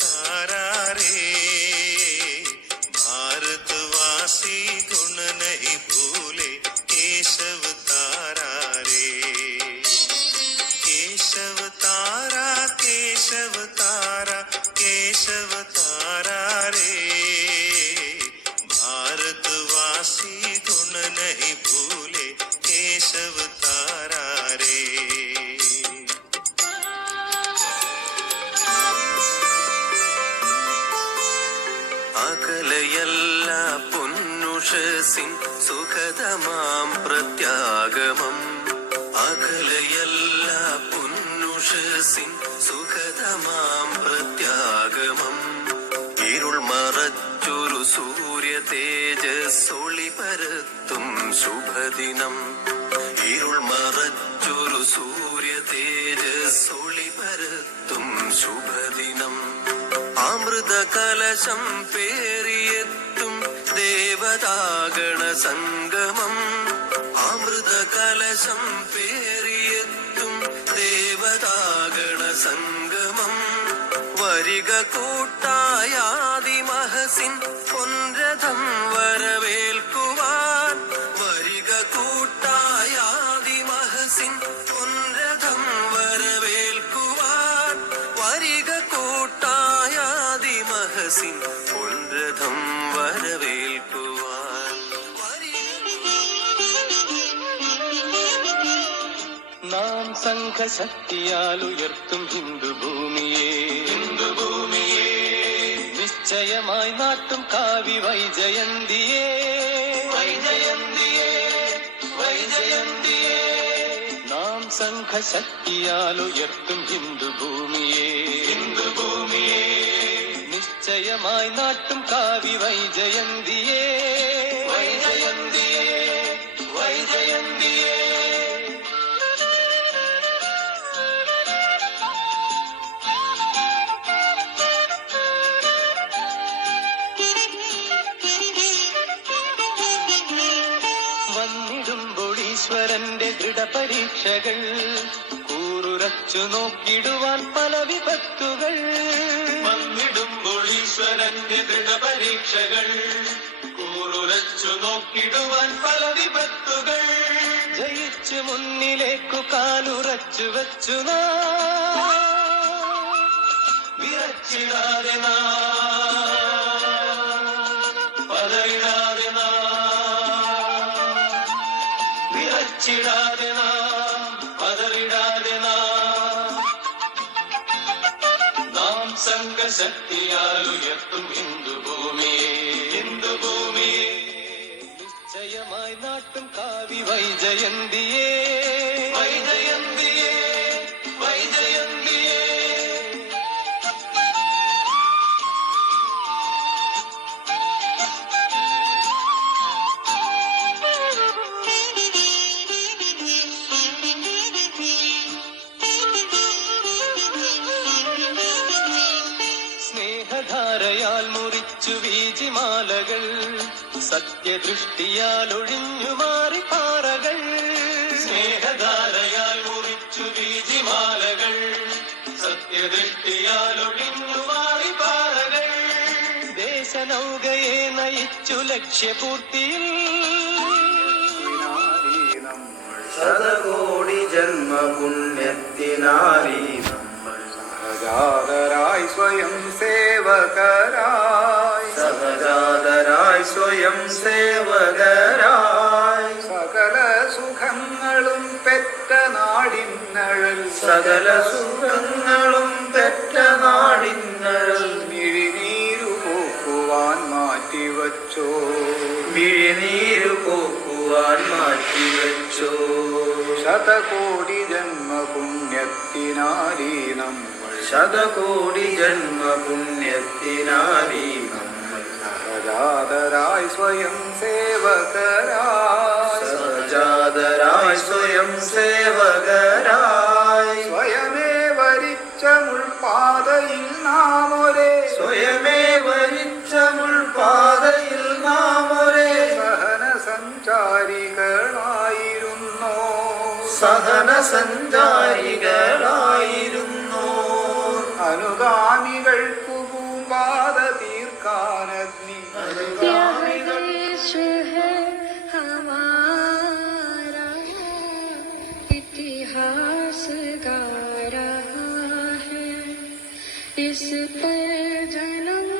तारा रे, भारतवासी गुण नहीं भूले, केशव तारा रे। केशव तारा केशव तारा केशव तारा रे, भारतवासी गुण नहीं भूले, केशव तारा रे। അകലയല്ല പൊന്നുഷസിൻ സുഖതമാം പ്രത്യാഗമം, അകലയല്ല പൊന്നുഷസിൻ സുഖതമാം പ്രത്യാഗമം. ഇരുൾ മറച്ചൊരു സൂര്യ തേജസ്സൊളി പരത്തും ശുഭദിനം, ഇരുൾ മറച്ചൊരു സൂര്യ തേജസ്സൊളി പരത്തും ശുഭദിനം. അമൃത കലശം പേറിയെത്തും ദേവതാഗണ സംഗമം, അമൃത കലശം പേറിയെത്തും ദേവതാഗണ സംഗമം. വരിക കൂട്ടായാദിമഹസിൻ പൊൻരഥം വരവേൽക്കുവാൻ, വരിക കൂട്ടായാദിമഹസിൻ പൊൻരഥം വരവേൽക്കുവാൻ, വരിക കൂട്ടായാദിമഹസിൻ പൊൻരഥം വരവേൽക്കുവാൻ. നാം സംഘശക്തിയാൽ ഉയർത്തും ഹിന്ദുഭൂമിയെ, ഹിന്ദുഭൂമിയെ നിശ്ചയമായി നാട്ടും കാവി വൈജയന്തിയെ, വൈജയന്തിയെ വൈജയന്തിയെ. നാം സംഘശക്തിയാൽ ഉയർത്തും ഹിന്ദുഭൂമിയെ, ഹിന്ദുഭൂമിയെ നിശ്ചയമായി നാട്ടും കാവി വൈജയന്തിയെ, വൈജയന്തിയെ വൈജയന്തിയെ. വന്നിടുമ്പോൾ ഈശ്വരന്റെ ദൃഢപരീക്ഷകൾ, കൂറുറച്ചു നോക്കിടുവാൻ പല വിപത്തുകൾ. വന്നിടുമ്പോൾ ഈശ്വരന്റെ ദൃഢപരീക്ഷകൾ, കൂറുറച്ചു നോക്കിടുവാൻ പല വിപത്തുകൾ. ജയിച്ചു മുന്നിലേക്കു കാലുറച്ചു വച്ചു വിറച്ചിടാതെ പതറിടാതെ വിറച്ചിടാതെ പതറിടാതെ നാം സംഘശക്തിയാൽ ഉയർത്തും ഹിന്ദുഭൂമിയെ, ഹിന്ദുഭൂമിയെ നിശ്ചയമായി നാട്ടും കാവി വൈജയന്തിയെ, വൈജയന്തിയെ വൈജയന്തിയെ. സ്നേഹധാരയാൽ മുറിച്ചു വീജിമാലകൾ, സത്യദൃഷ്ടിയാൽ ഒഴിഞ്ഞു മാറി പാറകൾ. സ്നേഹധാരയാൽ മുറിച്ചു വീജിമാലകൾ, സത്യദൃഷ്ടിയാൽ ഒഴിഞ്ഞു മാറി പാറകൾ. ദേശനൗകയെ നയിച്ചു ലക്ഷ്യപൂർത്തിയിൽ, ശതകോടി ജന്മപുണ്യത്തിനാലി നമ്മൾ സഹജാതരായി സ്വയം സേവകരായി, സഹജാതരായി സ്വയം സേവകരായി. സകല സുഖങ്ങളും പെറ്റ നാടിന്നഴൽ, സകല സുഖങ്ങളും പെറ്റ നാടിന്നഴൽ. മിഴിനീരു പോക്കുവാൻ മാറ്റിവച്ചോ, മിഴിനീരു പോക്കുവാൻ മാറ്റിവച്ചോ. ശതകോടി ജന്മപുണ്യത്തിനാലി നമ്മൾ, ശതകോടി ജന്മപുണ്യത്തിനാലി നമ്മൾ സഹജാതരായി സ്വയം സേവകരായി, സഹജാതരായി സ്വയം സേവകരായി. സ്വയമേ വരിച്ച മുൾപാതയിൽ നാം ഒരേ, സ്വയമേ വരിച്ച മുൾപാതയിൽ നാം ഒരേ സഹന സഞ്ചാരികളായിരുന്നോ, സഹന സഞ്ചാരികളായിരുന്നു. അനുഗാമി അനുഗാമികൾക്കു പൂമ്പാത തീർക്കാനഗ്നി देश है हमारा, इतिहास गा रहा है, इस पर जन्म